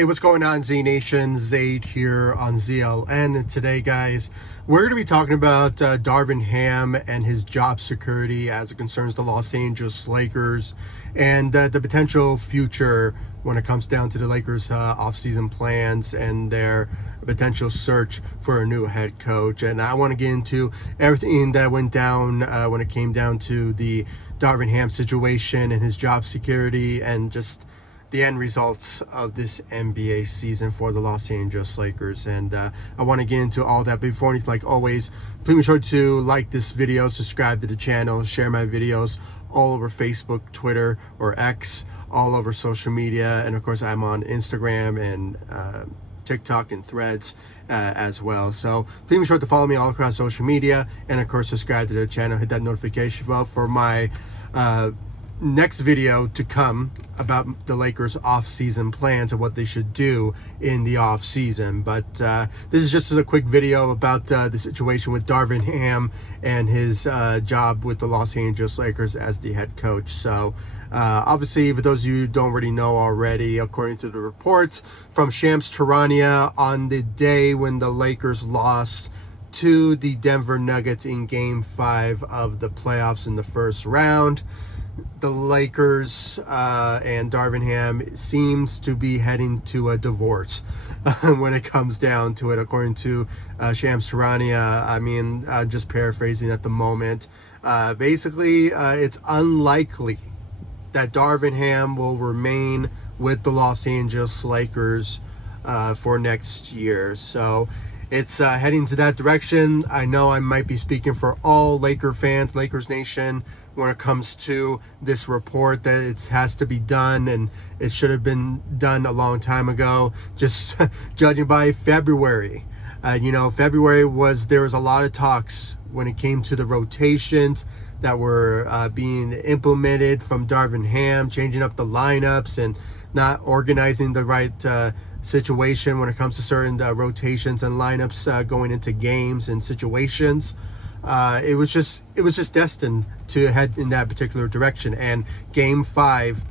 Hey, what's going on, Z Nation? Zaid here on ZLN, and today, guys, we're going to be talking about Darvin Ham and his job security as it concerns the Los Angeles Lakers and the potential future when it comes down to the Lakers' offseason plans and their potential search for a new head coach. And I want to get into everything that went down when it came down to the Darvin Ham situation and his job security and just the end results of this NBA season for the Los Angeles Lakers. And I want to get into all that. But before anything, like always, please be sure to like this video, subscribe to the channel, share my videos all over Facebook, Twitter, or X, all over social media. And of course, I'm on Instagram and TikTok and Threads as well. So please be sure to follow me all across social media. And of course, subscribe to the channel, hit that notification bell for my next video to come about the Lakers off-season plans and what they should do in the off-season. But this is just a quick video about the situation with Darvin Ham and his job with the Los Angeles Lakers as the head coach. So obviously, for those of you who don't already know already, according to the reports from Shams Charania, on the day when the Lakers lost to the Denver Nuggets in Game 5 of the playoffs in the first round, the Lakers and Darvin Ham seems to be heading to a divorce when it comes down to it, according to Shams Charania. I mean, just paraphrasing at the moment. Basically, it's unlikely that Darvin Ham will remain with the Los Angeles Lakers for next year. So it's heading to that direction. I know I might be speaking for all Laker fans, Lakers Nation, when it comes to this report, that it has to be done and it should have been done a long time ago. Just judging by February, February there was a lot of talks when it came to the rotations that were being implemented from Darvin Ham, changing up the lineups and not organizing the right situation when it comes to certain rotations and lineups going into games and situations. It was just destined to head in that particular direction. And Game 5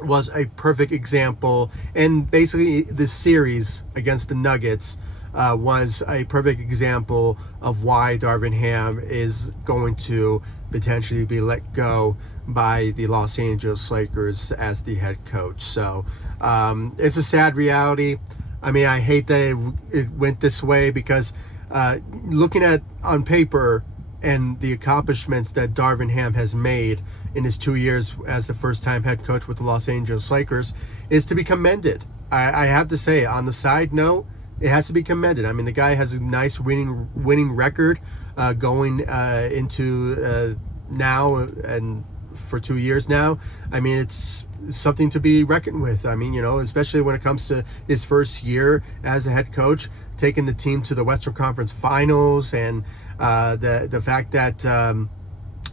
was a perfect example, and basically the series against the Nuggets was a perfect example of why Darvin Ham is going to potentially be let go by the Los Angeles Lakers as the head coach. So it's a sad reality. I mean, I hate that it went this way, because looking at on paper and the accomplishments that Darvin Ham has made in his 2 years as the first-time head coach with the Los Angeles Lakers is to be commended. I have to say, on the side note, it has to be commended. I mean, the guy has a nice winning record going into now and for 2 years now. I mean, it's something to be reckoned with. I mean, especially when it comes to his first year as a head coach, taking the team to the Western Conference Finals, and the fact that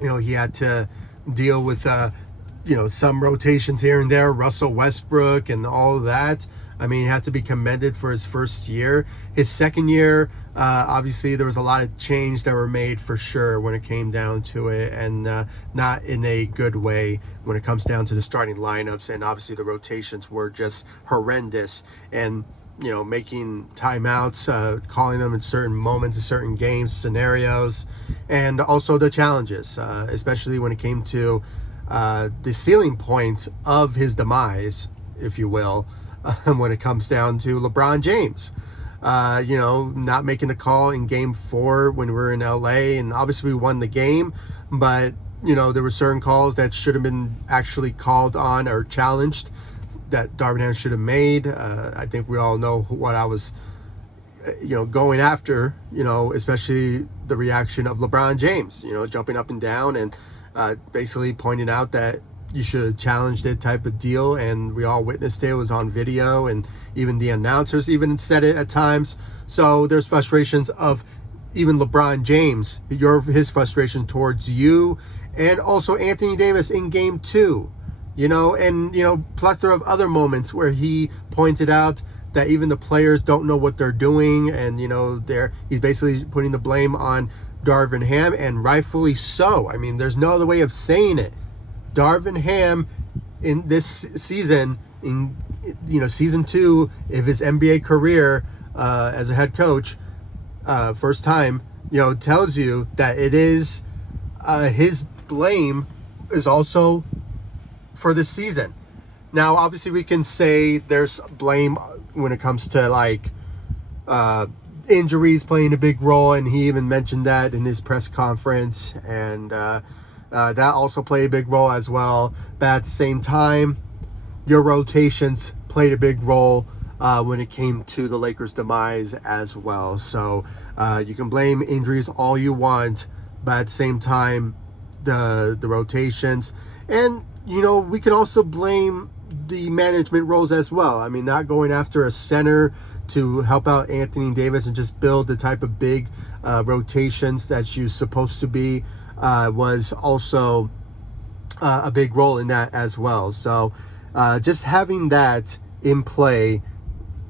he had to deal with some rotations here and there, Russell Westbrook and all of that. I mean, he had to be commended for his first year. His second year, obviously, there was a lot of change that were made for sure when it came down to it, and not in a good way when it comes down to the starting lineups. And obviously, the rotations were just horrendous. And making timeouts, calling them in certain moments, in certain games, scenarios, and also the challenges, especially when it came to the ceiling point of his demise, if you will, when it comes down to LeBron James. Not making the call in Game 4 when we were in LA, and obviously we won the game, but there were certain calls that should have been actually called on or challenged that Darvin Ham should have made. I think we all know what I was going after, especially the reaction of LeBron James, jumping up and down and basically pointing out that you should have challenged it type of deal. And we all witnessed it. It was on video, and even the announcers even said it at times. So there's frustrations of even LeBron James, his frustration towards you, and also Anthony Davis in Game 2. And plethora of other moments where he pointed out that even the players don't know what they're doing, and he's basically putting the blame on Darvin Ham, and rightfully so. I mean, there's no other way of saying it. Darvin Ham in this season, in season 2 of his NBA career as a head coach, first time, tells you that it is his blame is also for this season. Now, obviously, we can say there's blame when it comes to like injuries playing a big role, and he even mentioned that in his press conference, and that also played a big role as well. But at the same time, your rotations played a big role when it came to the Lakers' demise as well. So you can blame injuries all you want, but at the same time, the rotations, and we can also blame the management roles as well. I mean, not going after a center to help out Anthony Davis and just build the type of big rotations that you're supposed to be was also a big role in that as well. So just having that in play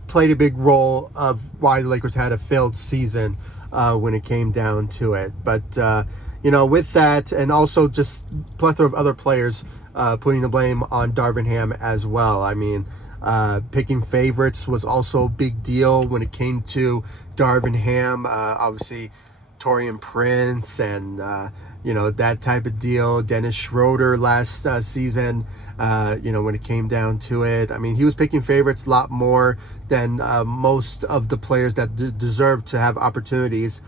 played a big role of why the Lakers had a failed season when it came down to it. But with that, and also just plethora of other players putting the blame on Darvin Ham as well. I mean, picking favorites was also a big deal when it came to Darvin Ham. Obviously, Taurean Prince and that type of deal. Dennis Schroeder last season. When it came down to it, I mean, he was picking favorites a lot more than most of the players that deserve to have opportunities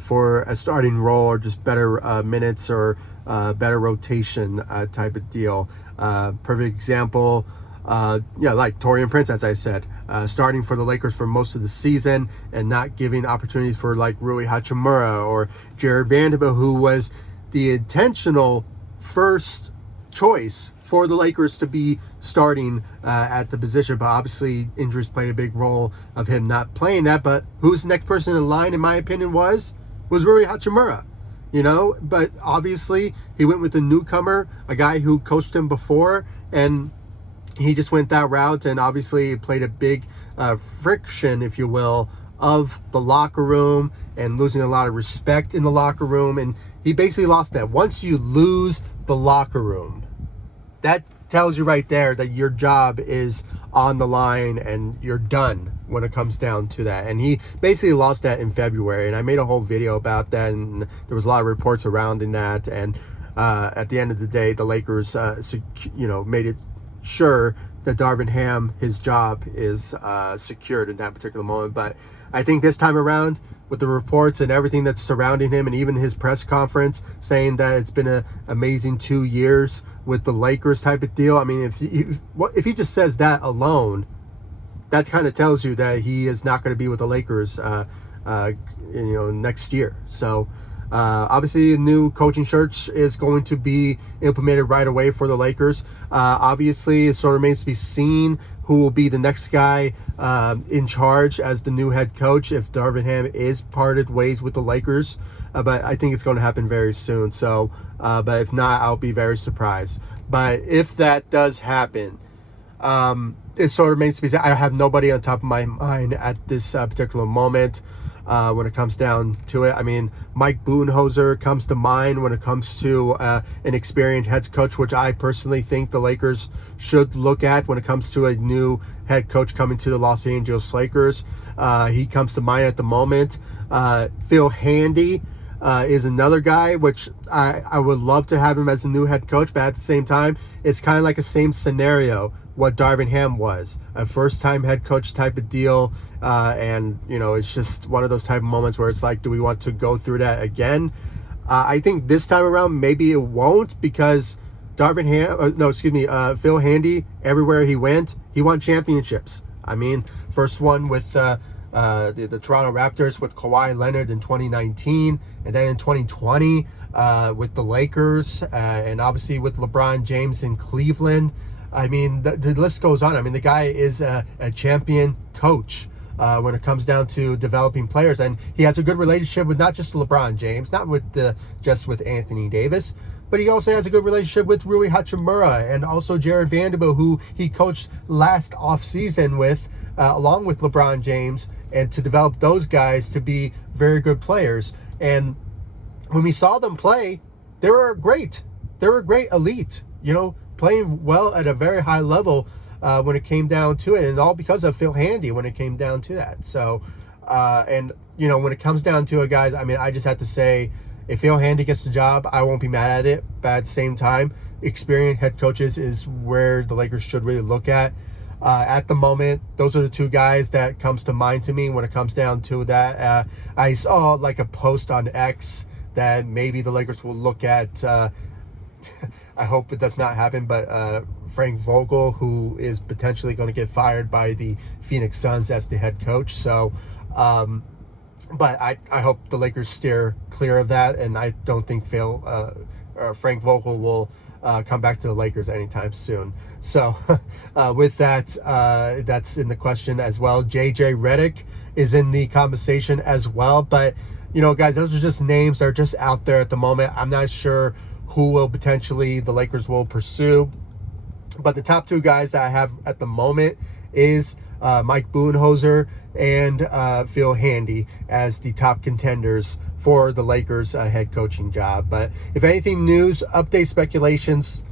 for a starting role or just better minutes or better rotation type of deal. Perfect example, like Taurean Prince, as I said, starting for the Lakers for most of the season and not giving opportunities for like Rui Hachimura or Jared Vanderbilt, who was the intentional first choice for the Lakers to be starting at the position. But obviously injuries played a big role of him not playing that. But who's the next person in line, in my opinion, was Rui Hachimura. But obviously he went with a newcomer, a guy who coached him before, and he just went that route, and obviously it played a big friction, if you will, of the locker room and losing a lot of respect in the locker room. And he basically lost that. Once you lose the locker room, that tells you right there that your job is on the line and you're done when it comes down to that. And he basically lost that in February, and I made a whole video about that, and there was a lot of reports surrounding that. And at the end of the day, the Lakers made it sure that Darvin Ham, his job is secured in that particular moment. But I think this time around, with the reports and everything that's surrounding him, and even his press conference saying that it's been an amazing 2 years with the Lakers type of deal. I mean, if he just says that alone, that kind of tells you that he is not going to be with the Lakers, next year. So obviously, a new coaching search is going to be implemented right away for the Lakers. Obviously, it sort of remains to be seen who will be the next guy in charge as the new head coach if Darvin Ham is parted ways with the Lakers. But I think it's going to happen very soon. So, but if not, I'll be very surprised. But if that does happen, it sort of remains to be seen. I have nobody on top of my mind at this particular moment. When it comes down to it, I mean, Mike Budenholzer comes to mind when it comes to an experienced head coach, which I personally think the Lakers should look at when it comes to a new head coach coming to the Los Angeles Lakers. He comes to mind at the moment. Phil Handy is another guy, which I would love to have him as a new head coach, but at the same time, it's kind of like the same scenario what Darvin Ham was, a first-time head coach type of deal. And, it's just one of those type of moments where it's like, do we want to go through that again? I think this time around, maybe it won't, because Phil Handy, everywhere he went, he won championships. I mean, first one with the Toronto Raptors with Kawhi Leonard in 2019, and then in 2020 with the Lakers, and obviously with LeBron James in Cleveland. I mean, the list goes on. I mean, the guy is a champion coach when it comes down to developing players. And he has a good relationship with not just LeBron James, not with just with Anthony Davis, but he also has a good relationship with Rui Hachimura and also Jared Vanderbilt, who he coached last offseason with, along with LeBron James, and to develop those guys to be very good players. And when we saw them play, they were great. They were great elite, playing well at a very high level when it came down to it, and all because of Phil Handy when it came down to that. So, and you know, when it comes down to it, guys, I mean, I just have to say, if Phil Handy gets the job, I won't be mad at it. But at the same time, experienced head coaches is where the Lakers should really look at. At the moment, those are the two guys that comes to mind to me when it comes down to that. I saw like a post on X that maybe the Lakers will look at, I hope it does not happen, but Frank Vogel, who is potentially going to get fired by the Phoenix Suns as the head coach. So, but I hope the Lakers steer clear of that, and I don't think Frank Vogel will come back to the Lakers anytime soon. So with that, that's in the question as well. JJ Redick is in the conversation as well. But, you know, guys, those are just names that are just out there at the moment. I'm not sure who will potentially the Lakers will pursue. But the top two guys that I have at the moment is Mike Budenholzer and Phil Handy as the top contenders for the Lakers head coaching job. But if anything, news, updates, speculations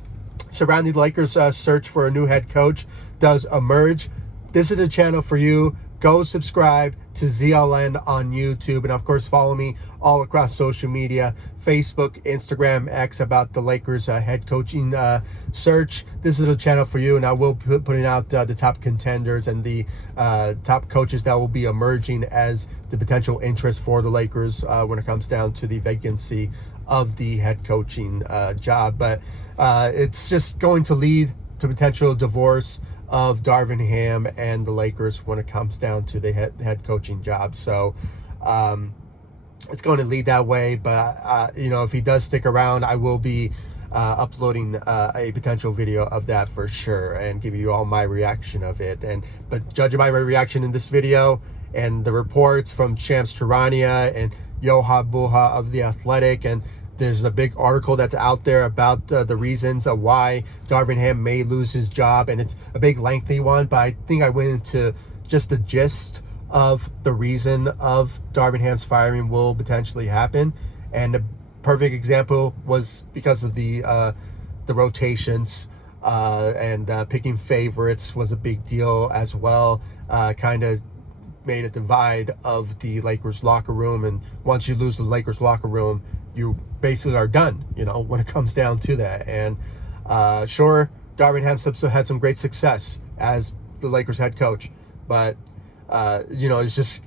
surrounding the Lakers search for a new head coach does emerge, this is the channel for you. Go subscribe to ZLN on YouTube, and of course follow me all across social media, Facebook, Instagram, X, about the Lakers head coaching search. This is the channel for you, and I will be putting out the top contenders and the top coaches that will be emerging as the potential interest for the Lakers when it comes down to the vacancy of the head coaching job. But it's just going to lead to potential divorce of Darvin Ham and the Lakers when it comes down to the head coaching job. So it's going to lead that way. But, you know, if he does stick around, I will be uploading a potential video of that for sure and give you all my reaction of it. But judging by my reaction in this video and the reports from Shams Charania and Jovan Buha of The Athletic, and there's a big article that's out there about the reasons of why Darvin Ham may lose his job, and it's a big lengthy one, but I think I went into just the gist of the reason of Darvin Ham's firing will potentially happen. And the perfect example was because of the rotations and picking favorites was a big deal as well. Kind of made a divide of the Lakers locker room, and once you lose the Lakers locker room, you basically are done, you know, when it comes down to that. And sure, Darvin Ham had some great success as the Lakers head coach, but you know, it's just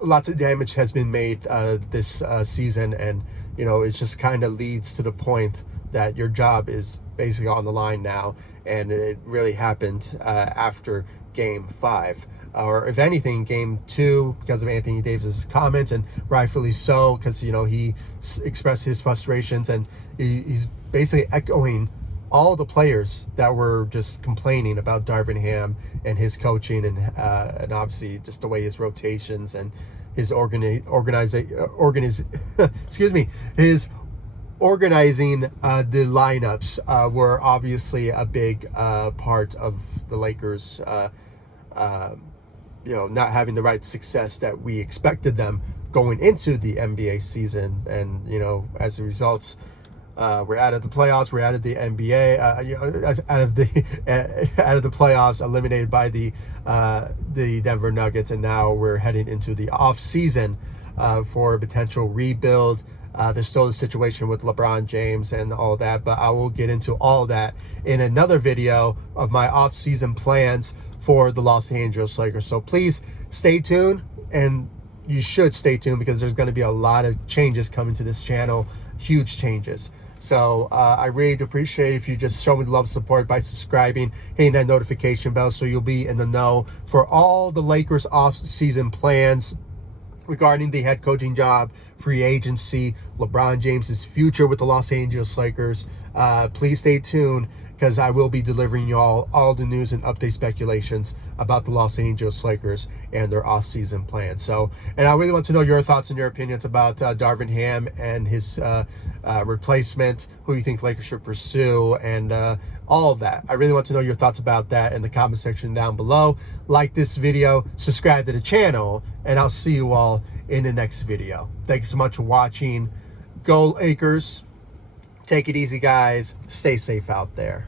lots of damage has been made this season, and you know, it just kind of leads to the point that your job is basically on the line now, and it really happened after Game 5. Or if anything, Game 2, because of Anthony Davis's comments, and rightfully so, because, you know, he expressed his frustrations, and he's basically echoing all the players that were just complaining about Darvin Ham and his coaching, and obviously just the way his rotations and his his organizing the lineups were obviously a big part of the Lakers. You know, not having the right success that we expected them going into the NBA season. And, you know, as a result, we're out of the playoffs, we're out of the NBA, you know, out of the playoffs, eliminated by the Denver Nuggets, and now we're heading into the off season for a potential rebuild. There's still a situation with LeBron James and all that, but I will get into all that in another video of my off-season plans for the Los Angeles Lakers. So please stay tuned, and you should stay tuned, because there's going to be a lot of changes coming to this channel, huge changes. So I really appreciate if you just show me the love and support by subscribing, hitting that notification bell, so you'll be in the know for all the Lakers off-season plans regarding the head coaching job, free agency, LeBron James's future with the Los Angeles Lakers. Please stay tuned, because I will be delivering you all the news and update speculations about the Los Angeles Lakers and their off-season plans. So, and I really want to know your thoughts and your opinions about Darvin Ham and his replacement, who you think Lakers should pursue, and all of that. I really want to know your thoughts about that in the comment section down below. Like this video, subscribe to the channel, and I'll see you all in the next video. Thank you so much for watching. Go Lakers. Take it easy, guys. Stay safe out there.